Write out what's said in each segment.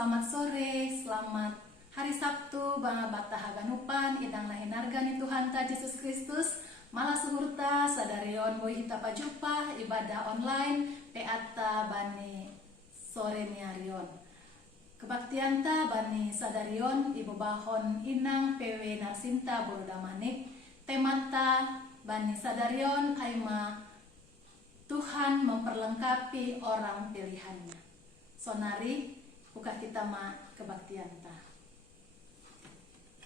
selamat sore, selamat hari Sabtu, banga bata haganupan, idang lain hargani Tuhan ta Yesus Kristus, malah suhurta, sadarion boy hita pajupa, ibadah online, teata bani sore niarion. Kebaktian ta bani sadarion, ibu bahon inang PW Narsinta Borodamanik, temata bani sadarion aima Tuhan memperlengkapi orang pilihannya. Sonari buka kita ma kebaktian ta.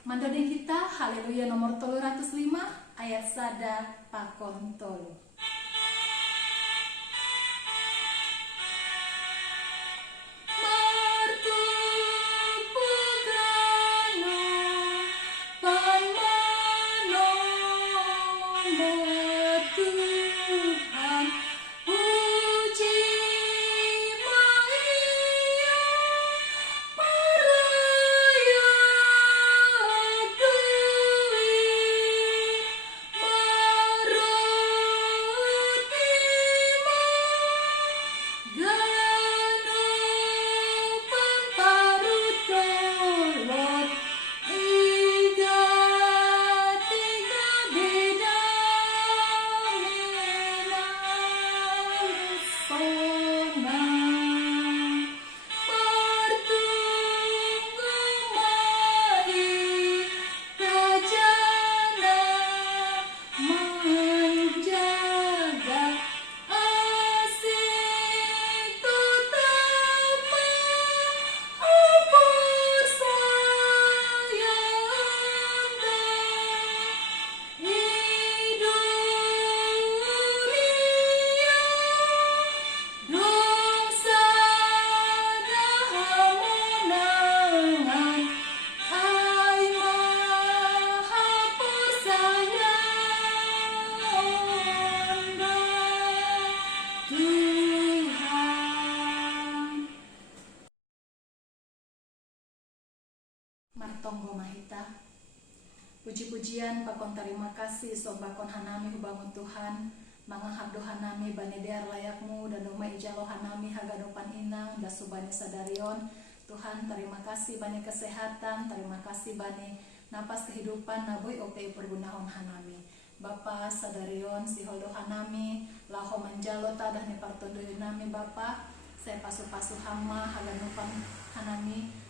Mandoding kita haleluya nomor 305 ayat sada pakon tolu. Martonggo mahita. Puji-pujian pakon terima kasih sobakon hanami hubangun Tuhan, mangang habdo hanami bani dear layakmu dan doma ijalo hanami hagadopan inang dasubani sadarion. Tuhan terima kasih bani kesehatan, terima kasih bani napas kehidupan naboy ope pergunaon hanami. Bapa sadarion si holdo hanami laho manjalo tadah ni partondo nami Bapa, saya pasu-pasu hama hagadopan hanami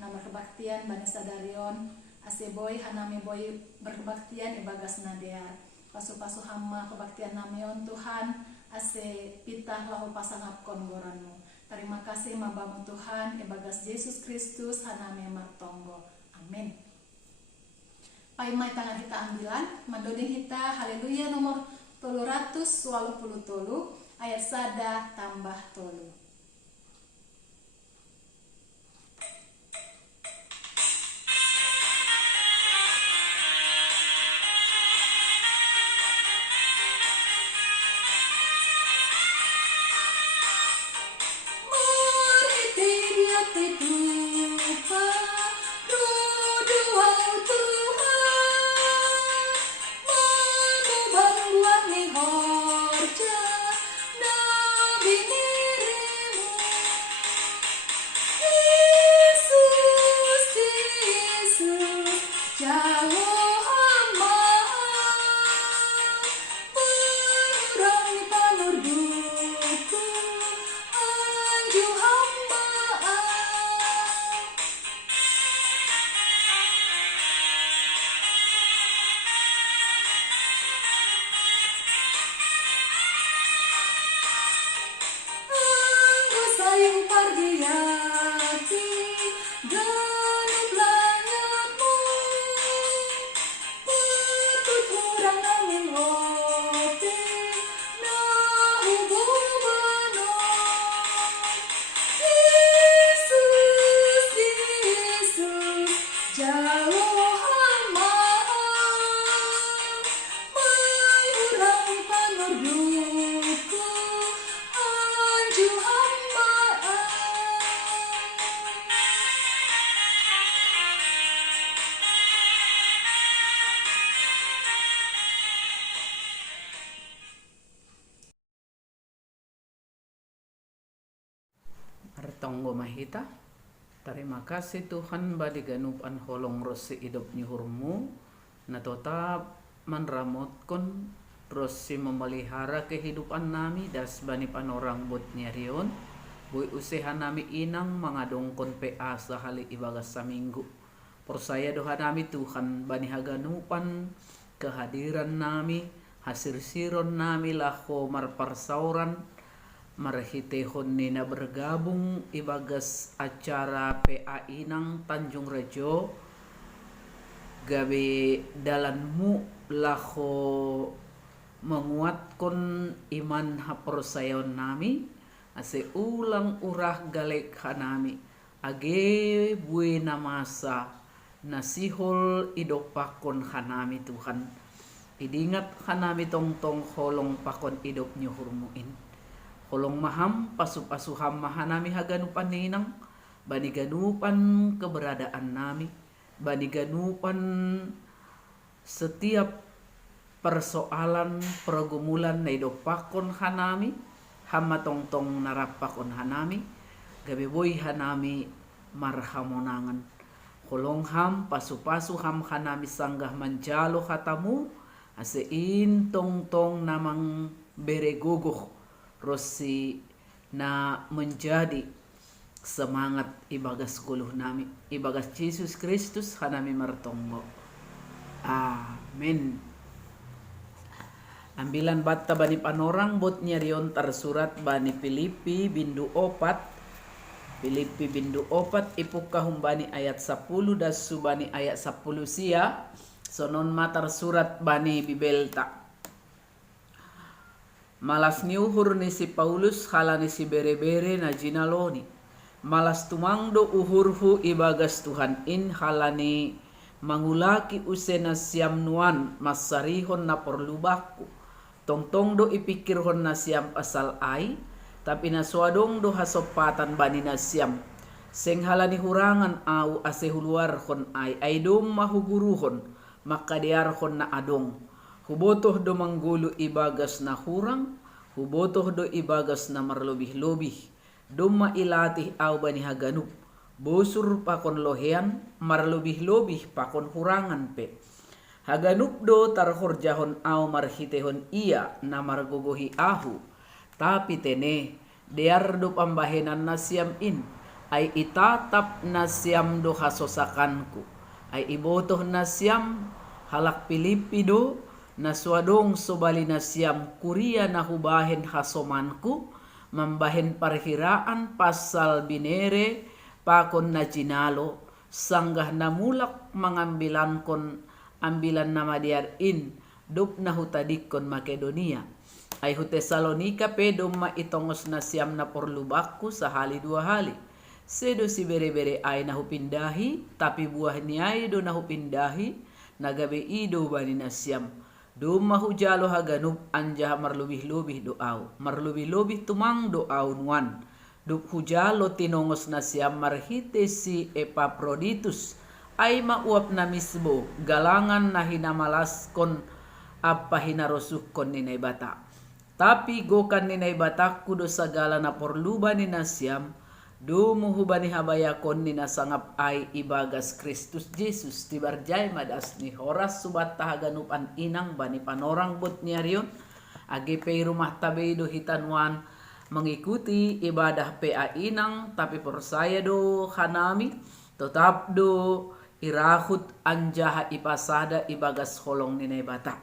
nama kebaktian bani sadarion ase boy hanami boy berkebaktian ibagas nadea pasu-pasu hama kebaktian namion Tuhan ase pitah lahu pasangap kongoranmu. Terima kasih mabamu Tuhan ibagas Yesus Kristus hanami martonggo. Amin. Paimai tangan kita ambilan mandoding kita haleluya nomor 380 ayat sada tambah tolu. Artonggo mahita Terima kasih Tuhan bagi ganupan holong rosi hidup nyuhurmu na tetap menramotkan rosi memelihara kehidupan nami das bani panorang bot nyarion bui usaha nami inang mangadongkon PA sahali ibagas saminggu. Persaya doha nami Tuhan bani haganupan kehadiran nami hasil siron nami laho marparsauran marhitehon nina bergabung ibagas acara PA Inang Tanjung Rejo gabe dalanmu laho menguatkan iman haporsayon nami ase ulang urah galek hanami age buena masa nasihol idopakon hanami Tuhan idingat hanami tongtong holong pakon idop nyuhurmuin holong maham pasu-pasuham mahanami haganupan ninang bani ganupan keberadaan nami bani ganupan setiap persoalan pergumulan na idopakon hanami hama tongtong narapakon hanami gabe boy hanami marhamonangan holong ham pasu-pasu ham hanami sanggah manjalo hatamu asein tongtong namang beregogoh rosi na menjadi semangat ibagas kuluh nami ibagas Yesus Kristus hanami martonggo. Amin. Ambilan batta bani panorang bot nyarion tersurat bani Filipi bindu 4 Filipi bindu 4 ipukahum bani ayat 10 das subani ayat 10 sia sonon matar surat bani bibelta malas niuhur ni si Paulus halani si bere-bere na jinaloni malas tumangdo uhurhu ibagas Tuhan in halani mangulaki usena siam nuan masarihon na porlubakku tongtong do ipikirhon na siam asal ay tapi na suadong do hasopatan bani na siam seng halani hurangan au ase huluarhon ay dom mahuguruhon makadiarhon na adong hubotoh do manggulu ibagas na hurang hubotoh do ibagas na marlobih-lobih do mailatih au bani haganup bosur pakon lohean marlobih-lobih pakon hurangan pe haganup do tarhorjahon au marhitehon ia na margogohi ahu tapi tene dear do pambahenan nasiam in ay itatap nasiam do hasosakanku ay ibotoh nasiam halak Filipi do naswadong sobali na siyam kuria na hubahen hasomanku mambahen parhiraan pasal binere pakon na jinalo sanggah namulak mangambilan kon ambilan na madiarin dup na hutadikon Makedonia ay hu Tesalonika pedom maitongos na siyam na porlubakku sahali 2 hali sedo si bere-bere ay na hupindahi tapi buah niay do na hupindahi nagabe ido bani na siyam do mahujalo haganup anja marlubih-lubih doaw marlubih-lubih tumang doaw nuan dup hujalo tinongos na siya marhite si Epaphroditus ay mauap na misbo galangan na hinamalaskon apa hinarosukon ninay bata tapi gokan ninay bata kudo sagala na porluba ni na siyam do muhubani habayakon ni nasangap ay ibagas Kristus Jesus tibarjay madas ni horas subat tahaganupan inang bani panorang bot nyarion agi pay rumah tabe do hitanwan mengikuti ibadah PA inang tapi persaya do hanami tetap do irahut anjaha ipasada ibagas holong ninay bata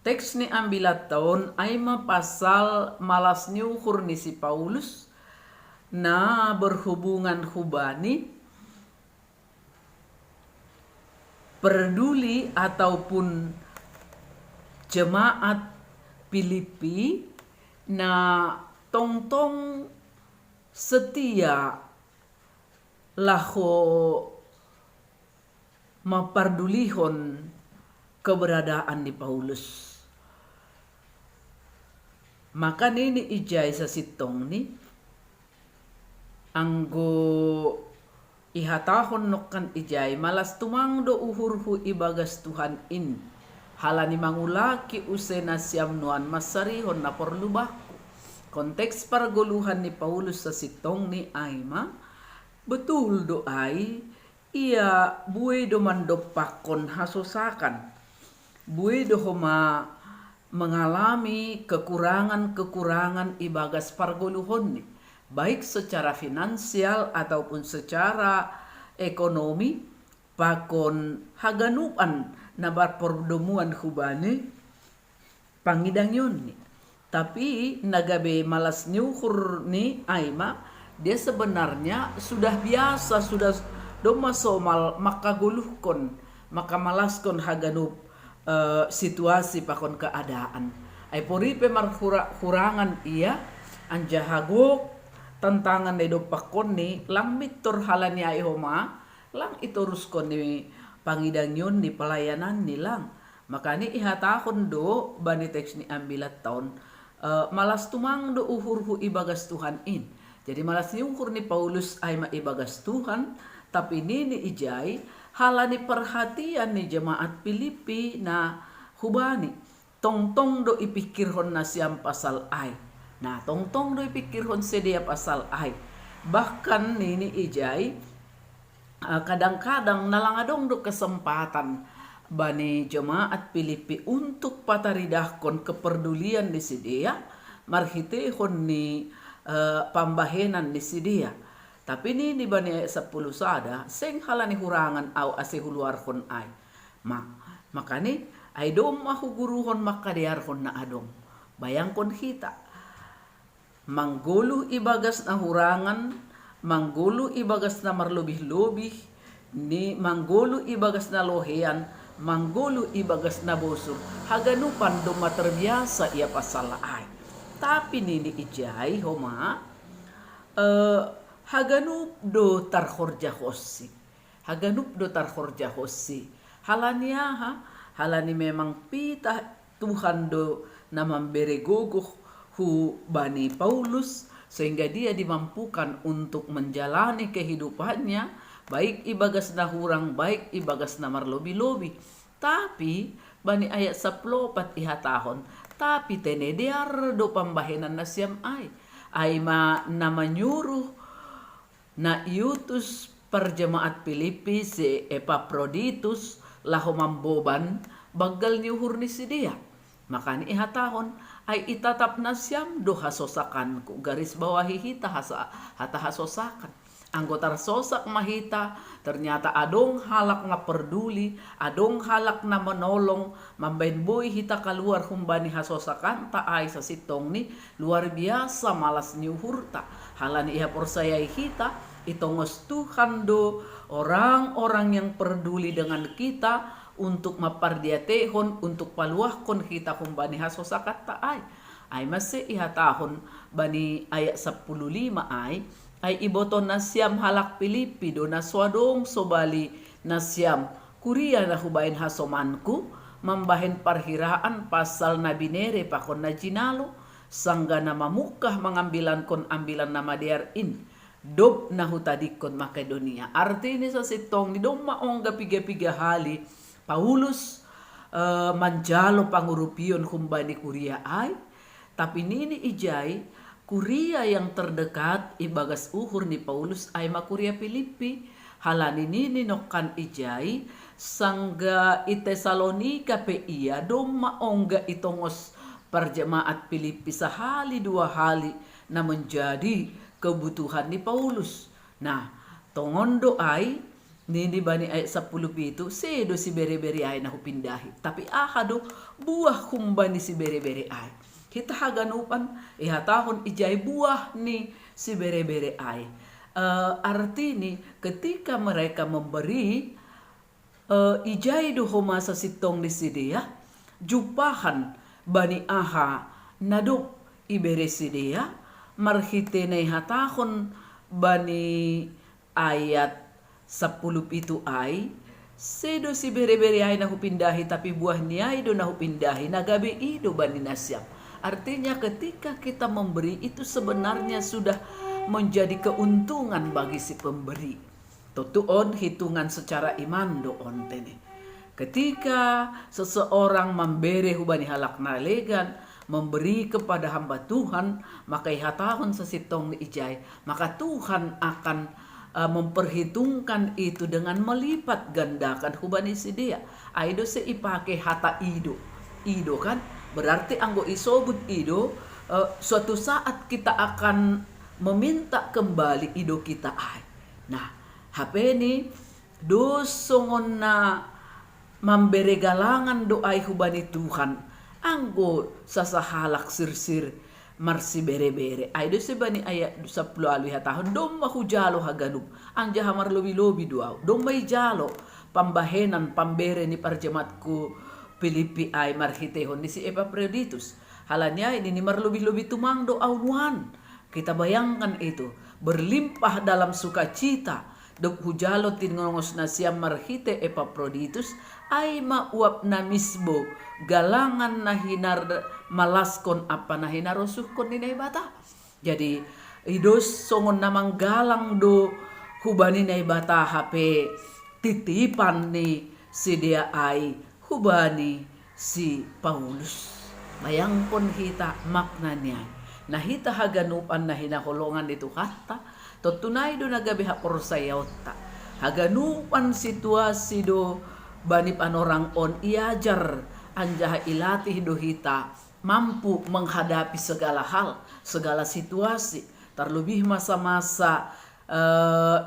teks ni ambilat taon ay mapasal malas niuhur ni si Paulus na berhubungan hubani peduli ataupun jemaat Filipi na tongtong setia laho mapardulihon keberadaan di Paulus maka nini ijay sa sitong ni anggo ihatahon nokan ijay malas tumang do uhurhu ibagas Tuhan in halani mangulaki usena siam nuan masarihon na porlubahku konteks parguluhan ni Paulus sa sitong ni Aima Betul doai, ia bue do mandopakon hasosakan. Bue do homa mengalami kekurangan-kekurangan ibagas pargoluhon ni. Baik secara finansial ataupun secara ekonomi, pakon haganupan na barpordomuan hubani pangidang yun ni. Tapi nagabe malas nyuhur ni Aima, dia sebenarnya sudah biasa, sudah doma somal makaguluhkon, makamalaskon haganup situasi pakon keadaan. Ay pori pemar hurangan ia anjahagok tantangan na pakon ni lang mitor halani ay homa lang ituruskon ni pangidang yun ni pelayanan nilang. Makanya ihatakon do bani teks ni ambilat taon malas tumang do uhurhu ibagas Tuhan in. Jadi malas niuhur ni Paulus ay maibagas Tuhan, tapi nini ijay halani perhatian ni jemaat Filipi na hubani. Tongtong do ipikirhon na siyam pasal ay. Nah, tongtong do ipikirhon sedia pasal ay. Bahkan nini ijay kadang-kadang nalangadong do kesempatan bani jemaat Filipi untuk pataridahkon kepedulian di sedia marhitehon ni pambahenan di sedia. Tapi ni bani 10 sada seng halani hurangan au asihuluarhon ay. Makani ay dom mahuguruhon makadiarhon na adong. Bayangkon hita. Manggulu ibagas na hurangan, manggulu ibagas na marlubih-lubih, ni manggulu ibagas na lohean, manggulu ibagas na bosur. Haganupan doma terbiasa ia pasal ay. Tapi nini ijay homa haganup do tarhorja hosi. Haganup do tarhorja hosi. Halani memang pita Tuhan do na memberi gogoh hu bani Paulus sehingga dia dimampukan untuk menjalani kehidupannya baik ibagas na hurang baik ibagas na marlobi-lobi. Tapi bani ayat 14 ihatahon tapi tenediar do pambahenan na siyam ay na manyuruh na iutus perjemaat Filipi si Epaphroditus laho mamboban bagal niuhur ni si dia. Makani ihatahon ay itatap na siyam do hasosakan ko garis bawahi hita hata hasosakan. Anggotar sosak mahita ternyata adong halak nga perduli, adong halak na menolong, mambainboy hita kaluar humbani hasosakan ta ay sa sitong ni luar biasa malas niuhurta. Halani iha porsayai hita itongos Tuhan do orang-orang yang peduli dengan kita untuk mapardiatehon untuk paluahkon kita humbani hasosakat ta ay masih iha tahon bani ayat 15 ay iboton na siyam halak Filipi do na swadong sobali na siyam kuria na hubain hasomanku mambahin parhiraan pasal na binere pakon na jinalo sangga na mamukah mengambilan kon ambilan na madiarin dob na hutadikon Makedonia. Artinya sa sitong ni dong maong gapiga-piga hali Paulus manjalo pangurupion humbani kuria ay tapi nini ijay kuria yang terdekat ibagas uhur ni Paulus ay makuria Filipi halani nini nokan ijay sangga Tesalonika pe iya doma ongga itongos perjemaat Filipi sahali dua hali na menjadi kebutuhan ni Paulus. Nah tongondo ay nini bani ayat 10 itu sedo si bere-bere ay na hupindahi tapi ahado buah humbani si bere-bere ay. Kita haganupan ihatahon ijay buah ni si bere-bere ay. Artini ketika mereka memberi ijay do homa sa sitong ni sidia jupahan bani aha nadop ibere sidia marhite na ihatahon bani ayat 10 itu ay sedo si bere-bere ay na hupindahi tapi buah ni ay do na hupindahi nagabi ido bani nasyam. Artinya ketika kita memberi itu sebenarnya sudah menjadi keuntungan bagi si pemberi. Tutuon hitungan secara iman doon tene. Ketika seseorang memberi hubani halak nalegan, memberi kepada hamba Tuhan, maka ihatahon sesitong ni ijay, maka Tuhan akan memperhitungkan itu dengan melipat gandakan hubani si dia. Aido se ipake hata ido kan berarti anggo isobut ido, suatu saat kita akan meminta kembali ido kita ai. Nah HP ini dosongon na memberi galangan doai hubani Tuhan anggo sasahalak sirsir marsi bere-bere aido sebani ayat 10 alu tahun dom mahu jalo haganub anja hamar lobi-lobi doa dom mai jalo pambahenan pambere ni parjematku Filipi ay marhitehon ni si Epaphroditus halanya ini ni marlobi-lobi tumang do aunuan. Kita bayangkan itu berlimpah dalam sukacita dok hujalo tinongos na siya marhite Epaphroditus ay mauap na misbo galangan na hinar malaskon apa na hinarosuhkon ni naibata. Jadi idos songon namang galang do hubani naibata hape titipan ni si dia ay hubani si Paulus. Bayangkon hita maknanya. Nah hita haganupan na hinaholongan itu kata. Totunay do nagabiha porsayota. Haganupan situasi do bani panorang on iajar anjaha ilatih do hita mampu menghadapi segala hal, segala situasi. Terlebih masa-masa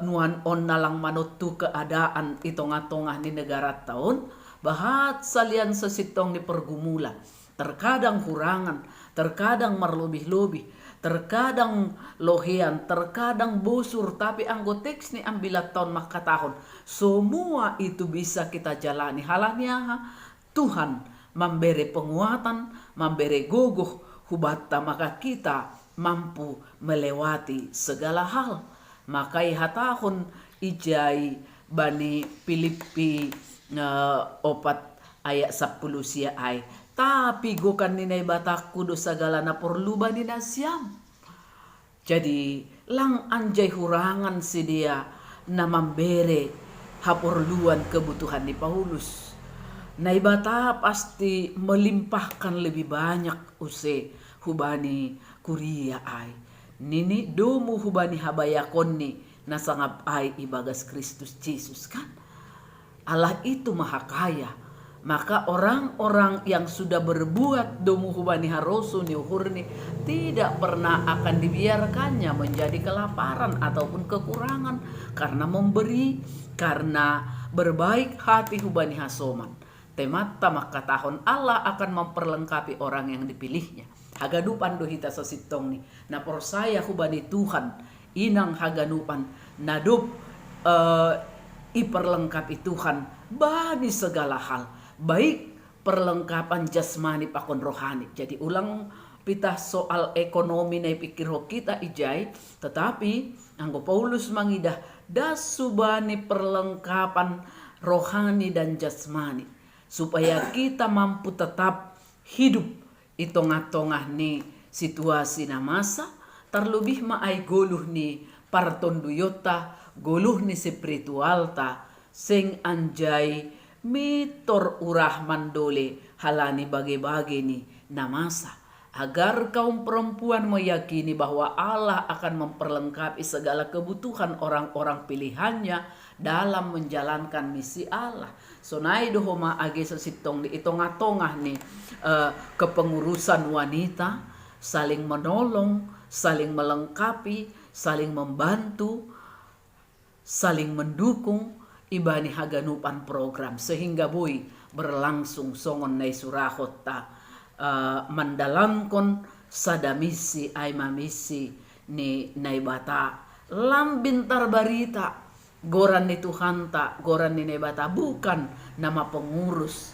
nuan on nalang manutu keadaan itong-atongah di negara tahun. Bahat salian sesitong ni pergumulan. Terkadang kurangan, terkadang merlebih-lebih, terkadang lohean, terkadang busur. Tapi anggo teks ni ambilat tahun maka tahun. Semua itu bisa kita jalani. Halanya Tuhan memberi penguatan, memberi gogoh hubata maka kita mampu melewati segala hal. Makai hatahon ijai bani Filipi 4 ayat 10 sia ay. Tapi gokan ninay bataku do sagala na porluba ni nasyam. Jadi lang anjay hurangan si dia na membere haporluan kebutuhan ni Paulus. Naibata pasti melimpahkan lebih banyak use hubani kuria ay. Nini domu hubani habayakon ni nasangap ay ibagas Kristus Jesus kan. Allah itu maha kaya. Maka orang-orang yang sudah berbuat domu hubani harosu ni uhurni tidak pernah akan dibiarkannya menjadi kelaparan ataupun kekurangan karena memberi, karena berbaik hati hubani hasoman. Temata maka tahun Allah akan memperlengkapi orang yang dipilihnya. Hagadupan do hita sasitong ni na porsaya hubani Tuhan inang haganupan nadup iperlengkapi Tuhan bani segala hal, baik perlengkapan jasmani pakon rohani. Jadi ulang pitah soal ekonomi na pikir kita ijai, tetapi anggo Paulus mangidah dasubani perlengkapan rohani dan jasmani supaya kita mampu tetap hidup itong-atongah ni situasi na masa terlebih maay goluh ni partonduyota goluh ni spiritualta sing anjay mitor urah mandole halani bagi-bagi ni namasa agar kaum perempuan meyakini bahwa Allah akan memperlengkapi segala kebutuhan orang-orang pilihannya dalam menjalankan misi Allah. Sonai dohoma age sesitong di itong-atongah ni kepengurusan wanita saling menolong, saling melengkapi, saling membantu, saling mendukung ibani haganupan program sehingga boy berlangsung songon nai surahota mendalamkan sadamisi ay mamisi ni naibata lambintar barita goran ni Tuhan ta goran ni naibata bukan nama pengurus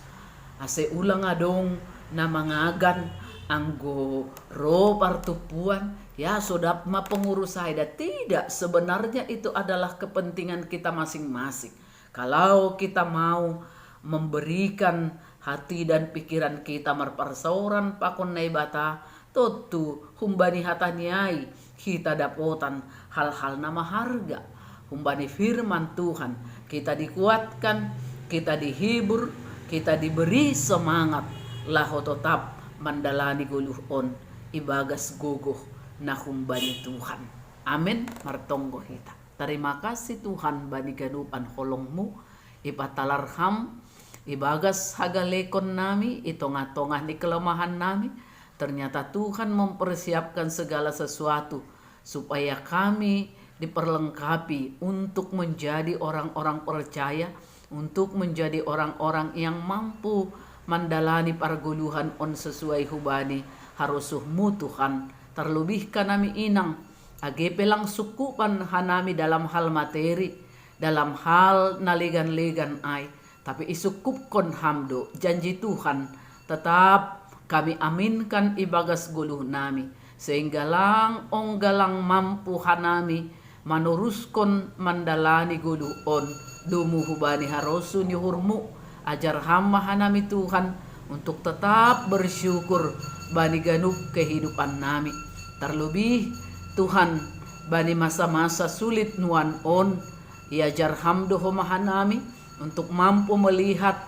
ase ulang adong nama ngagan anggo ro partupuan ya sodap ma pengurus saya tidak, sebenarnya itu adalah kepentingan kita masing-masing. Kalau kita mau memberikan hati dan pikiran kita marparsauran pakon naibata totu humbani hataniai kita dapotan hal-hal nama harga humbani firman Tuhan kita dikuatkan, kita dihibur, kita diberi semangat laho tetap mandalani guluhon ibagas gogoh na humbani Tuhan. Amin martonggo hita. Terima kasih Tuhan bani ganupan holongmu, ipatalarham, ibagas hagalekon nami, itongah-tongah di kelemahan nami. Ternyata Tuhan mempersiapkan segala sesuatu supaya kami diperlengkapi untuk menjadi orang-orang percaya, untuk menjadi orang-orang yang mampu mandalani parguluhan on sesuai hubani harusuhmu Tuhan. Terlebih kanami inang agepelang sukupan hanami dalam hal materi, dalam hal nalegan-legan ai, tapi isukupkon hamdo janji Tuhan tetap kami aminkan ibagas guluh nami, sehingga lang onggalang mampu hanami manuruskan mandalani guluh on dumu hubani harosu nyuhurmu. Ajar hamba hanami Tuhan untuk tetap bersyukur bani ganup kehidupan nami. Terlebih Tuhan bani masa-masa sulit nuan on, iajar hamdo homahan nami untuk mampu melihat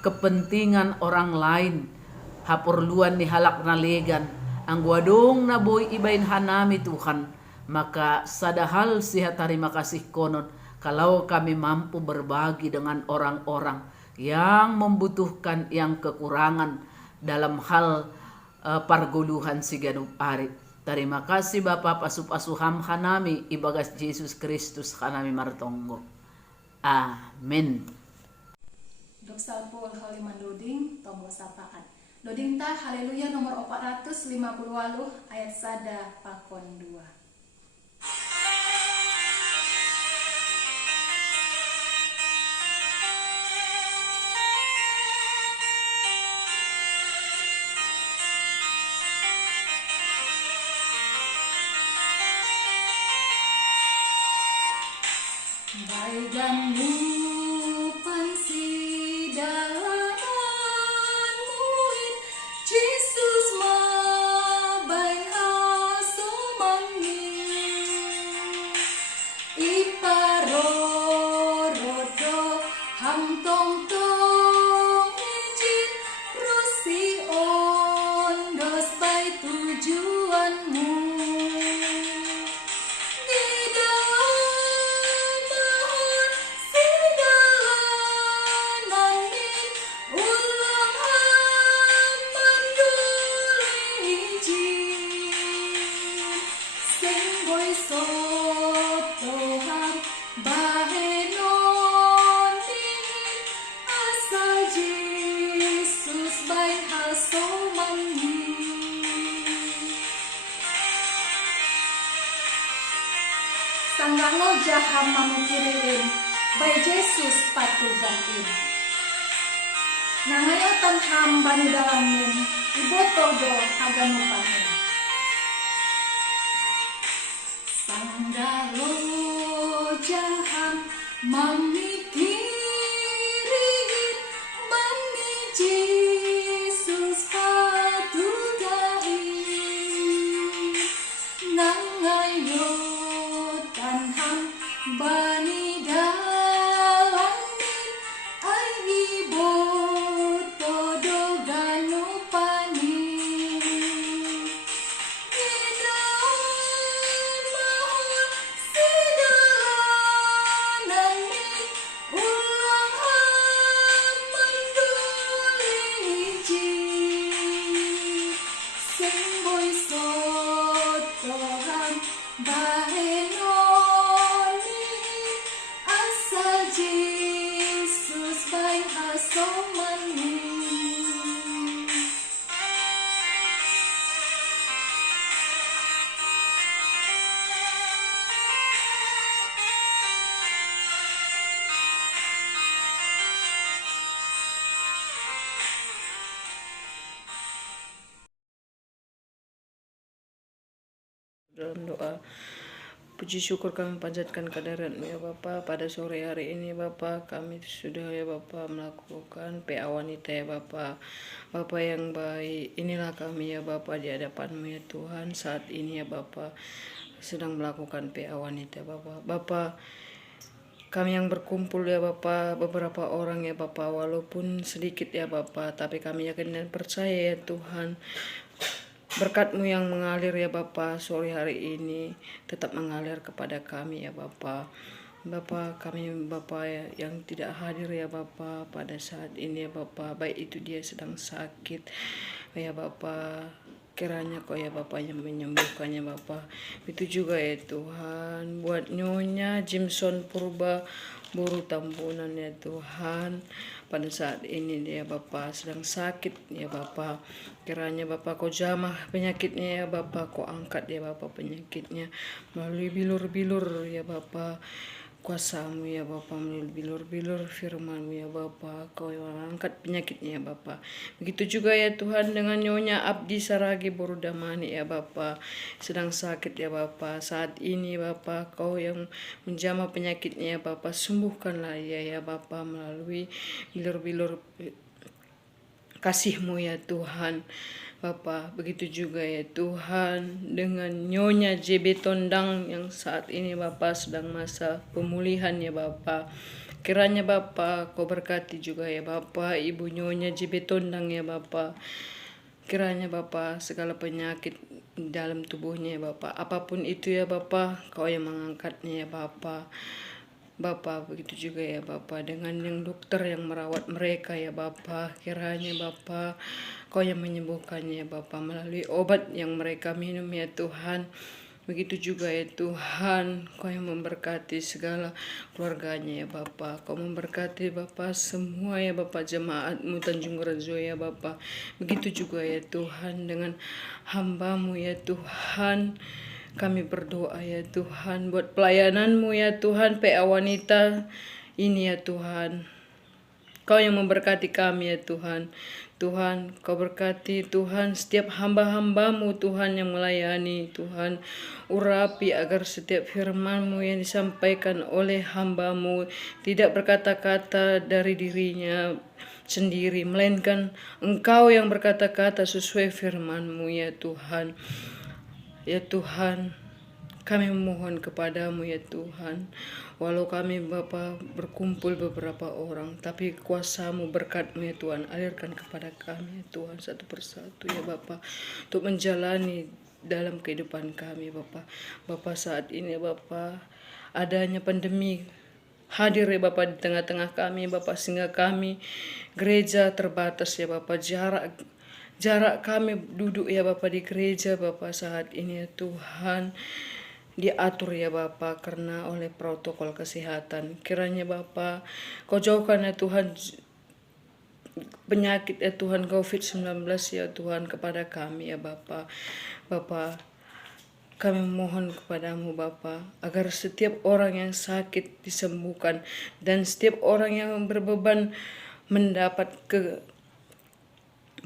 kepentingan orang lain, haperluan ni halak nalegan, angguadong na boy ibain hanami Tuhan. Maka sadahal sihat terima kasih konon kalau kami mampu berbagi dengan orang-orang yang membutuhkan, yang kekurangan dalam hal parguluhan si ganup ari. Terima kasih Bapa pasup-asuham hanami ibagas Yesus Kristus hanami martonggo. Amin. Dok salpul holiman doding tombol sapaan. Doding ta haleluya nomor 450 ayat sada pakon 2. Baiganmu pansi dalanan muin Jesus mabain haso mangin iparorodo ham tong tong ijin rosi ondos bay tujuanmu. Sanggalo jaham mamukiriin by Jesus patugain. Nangayotan hamba ni dalamin ibotodo haganupahin. Sanggalo jaham mamikiriin bani Jesus patugain. Nangayotan bani dalamin ay ibotodo ganupanin. Idamahon si dalanan ulang hamanduliji semboy sotohan baheno Jesus by hasomani. Dalam doa puji syukur kami panjatkan kehadirat-Mu ya Bapa. Pada sore hari ini Bapa, kami sudah ya Bapa melakukan PA wanita ya Bapa. Bapa yang baik, inilah kami ya Bapa di hadapan-Mu ya Tuhan saat ini ya Bapa sedang melakukan PA wanita Bapa. Bapa, kami yang berkumpul ya Bapa, beberapa orang ya Bapa, walaupun sedikit ya Bapa, tapi kami yakin dan percaya ya Tuhan Berkat-Mu yang mengalir ya Bapa sore hari ini tetap mengalir kepada kami ya Bapa. Bapa, kami Bapa yang tidak hadir ya Bapa pada saat ini ya Bapa, baik itu dia sedang sakit ya Bapa, kiranya Kau ya Bapa yang menyembuhkannya Bapa. Itu juga ya Tuhan buat Nyonya Jimson Purba Buru Tambunan ya Tuhan, pada saat ini dia Bapa sedang sakit ya Bapa. Kiranya Bapa Kau jamah penyakitnya ya Bapa, Kau angkat ya Bapa penyakitnya melalui bilur-bilur ya Bapa. Kuasa-Mu ya Bapa, melalui bilur-bilur firman-Mu ya Bapa, Kau yang angkat penyakitnya ya Bapa. Begitu juga ya Tuhan dengan Nyonya Abdi Saragi Borudamani ya Bapa, sedang sakit ya Bapa. Saat ini Bapa, Kau yang menjamah penyakitnya ya Bapa, sembuhkanlah ya Bapa melalui bilur-bilur kasih-Mu ya Tuhan. Bapa, begitu juga ya Tuhan dengan Nyonya JB Tondang yang saat ini Bapa sedang masa pemulihan ya Bapa. Kiranya Bapa Kau berkati juga ya Bapa Ibu Nyonya JB Tondang ya Bapa. Kiranya Bapa segala penyakit dalam tubuhnya ya Bapa, apapun itu ya Bapa, Kau yang mengangkatnya ya Bapa. Bapa, begitu juga ya Bapa dengan yang dokter yang merawat mereka ya Bapa. Kiranya Bapa Kau yang menyembuhkannya ya Bapa melalui obat yang mereka minum ya Tuhan. Begitu juga ya Tuhan, Kau yang memberkati segala keluarganya ya Bapa. Kau memberkati Bapa semua ya Bapa jemaat-Mu Tanjung Rejo ya Bapa. Begitu juga ya Tuhan dengan hamba-Mu ya Tuhan. Kami berdoa ya Tuhan buat pelayanan-Mu ya Tuhan, PA wanita ini ya Tuhan. Kau yang memberkati kami ya Tuhan. Tuhan, Kau berkati Tuhan setiap hamba-hamba-Mu Tuhan yang melayani Tuhan. Urapi agar setiap firman-Mu yang disampaikan oleh hamba-Mu tidak berkata-kata dari dirinya sendiri, melainkan Engkau yang berkata-kata sesuai firman-Mu ya Tuhan. Ya Tuhan, kami memohon kepadamu ya Tuhan, walau kami Bapa berkumpul beberapa orang, tapi kuasa-Mu berkat-Mu ya Tuhan, alirkan kepada kami ya Tuhan satu persatu ya Bapa, untuk menjalani dalam kehidupan kami Bapa. Bapa saat ini Bapa, adanya pandemi hadir ya Bapa di tengah-tengah kami Bapa, sehingga kami gereja terbatas ya Bapa, jarak kami duduk ya Bapa di gereja Bapa saat ini ya Tuhan diatur ya Bapa karena oleh protokol kesehatan. Kiranya Bapa Kau jauhkan ya Tuhan penyakit ya Tuhan COVID-19 ya Tuhan kepada kami ya Bapa. Bapa, kami mohon kepadamu Bapa agar setiap orang yang sakit disembuhkan dan setiap orang yang berbeban mendapat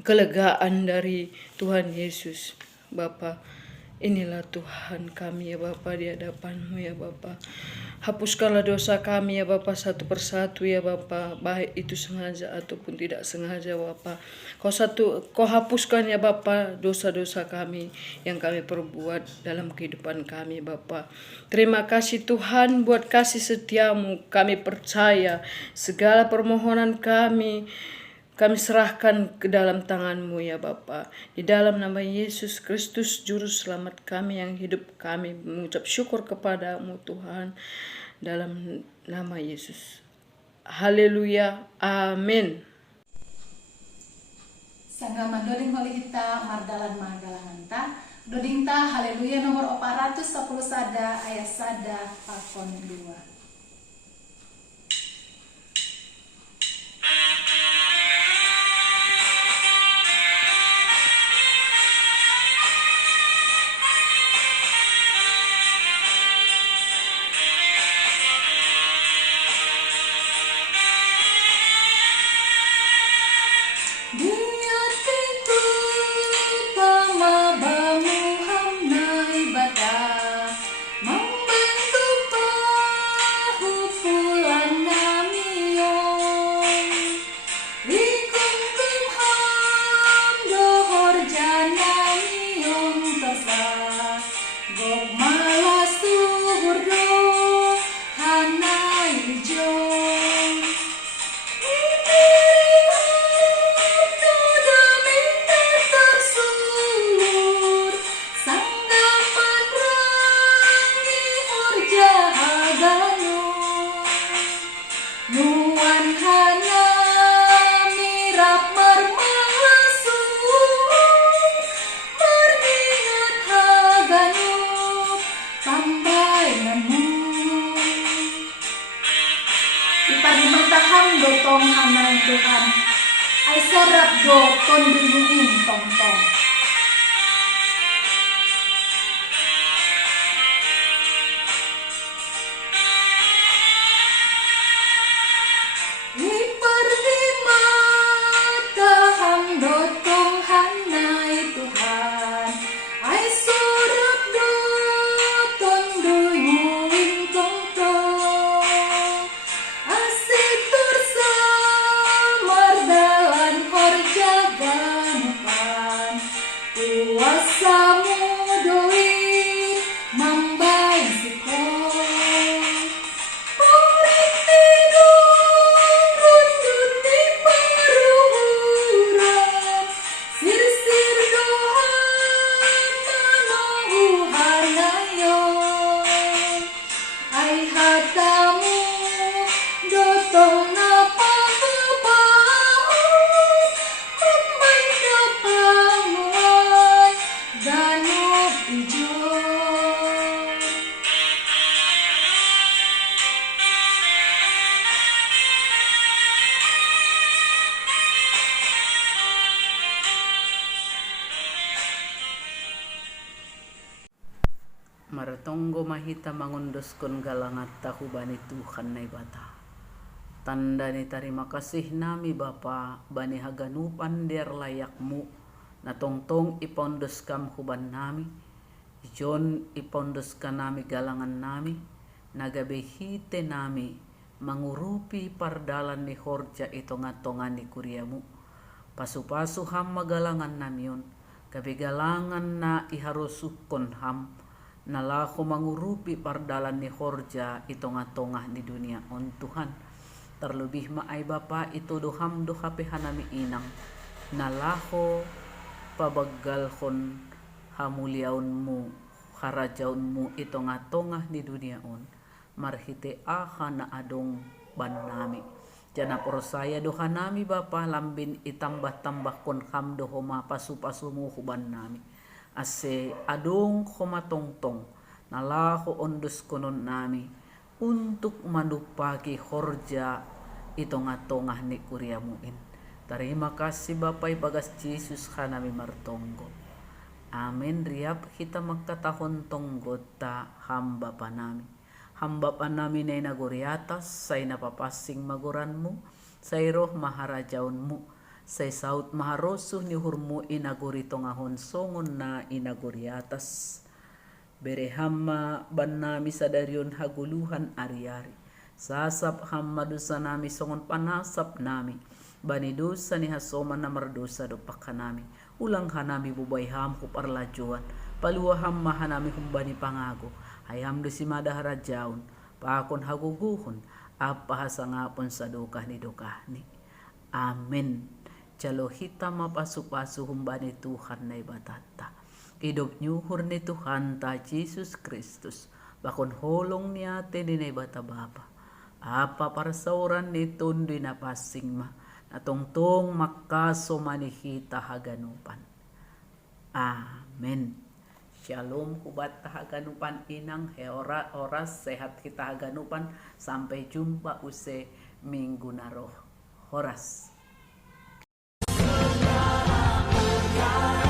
kelegaan dari Tuhan Yesus. Bapa, inilah Tuhan kami ya Bapa di hadapan-Mu ya Bapa. Hapuskanlah dosa kami ya Bapa satu persatu ya Bapa, baik itu sengaja ataupun tidak sengaja Bapa. Kau hapuskan ya Bapa dosa-dosa kami yang kami perbuat dalam kehidupan kami Bapa. Terima kasih Tuhan buat kasih setia-Mu. Kami percaya segala permohonan kami serahkan ke dalam tangan-Mu ya Bapa. Di dalam nama Yesus Kristus Juru Selamat kami yang hidup, kami mengucap syukur kepadamu Tuhan. Dalam nama Yesus. Haleluya. Amin. Sangga mandoding holi hita mardalan magalananta. Doding ta haleluya nomor 410 sada ayat sada pakon 2. ipanimantaham do tong hanay Tuhan. Ay sorap do tondumuin tong-tong. Ipanimantaham do tong hanay Tuhan. Ay sorap do tondumuin tong-tong. Asitur sa mardalan horja ganupan. Kuasamu doi mambay sikon. Urip tinung rundut di paruhuran. Sir-sir dohan manuhuhan ngayon. Ay hatamu dotong na pagbabaon. Mamay kapanguan ganop ijon. Martonggo mahita mangundos kon galangat tahu bani Tuhan na ibata. Tanda ni terima kasih nami Bapa bani haganupan der layakmu na tongtong ipondos kam huban nami. Ijon ipondos ka nami galangan nami nagabehite nami mangurupi pardalan ni horja ito ngatongan ni kuriamu. Pasu-pasu ham magalangan namion kabigalangan na iharusukon ham nalako mangurupi pardalan ni horja ito nga-tongah ni dunia on Tuhan. Terlebih maay Bapa ito doham dohape hanami inang nalako pabagalhon hamuliaunmu harajaunmu ito nga-tongah ni dunia on marhite aha na adong ban nami. Jana persaya doha nami Bapa lambin itambah-tambah kon ham dohoma pasu-pasumu huban nami. Ase adong komatongtong nalako ondos konon nami untuk manupaki horja ito nga-tongah ni kuriamuin. Terima kasih Bapak bagas Yesus hanami martonggo. Amin. Riap kita magkatahon tonggo ta hamba pa nami. Hamba pa nami na naguri atas say napapasing maguranmu say roh maharajaunmu. Say saut maharosuh ni hurmu inaguri tongahon songon na inaguri atas. Berehama ban nami sadarion haguluhan ari-ari. Sasap hamma dosa nami songon panasap nami. Bani dosa ni hasoman na mardosa dopak hanami. Ulang hanami bubay ham kuparlajuan. Paluwa hamma hanami humbani pangago. Hayam dosi madaharajaun. Pakon haguguhon. Apa hasangapon sa dokah ni dokah ni. Amin. Jalo hita mapasu-pasu humbani Tuhan na ibatata. Hidup nyuhur ni Tuhan ta Jesus Kristus. Bakon holong niya tini na ibata Bapa. Apa parsauran ni tundi na pasing ma. Natongtong makaso manihita haganupan. Amen. Shalom hubat haganupan inang. Oras sehat kita haganupan. Sampai jumpa use minggu naroh. Horas. God.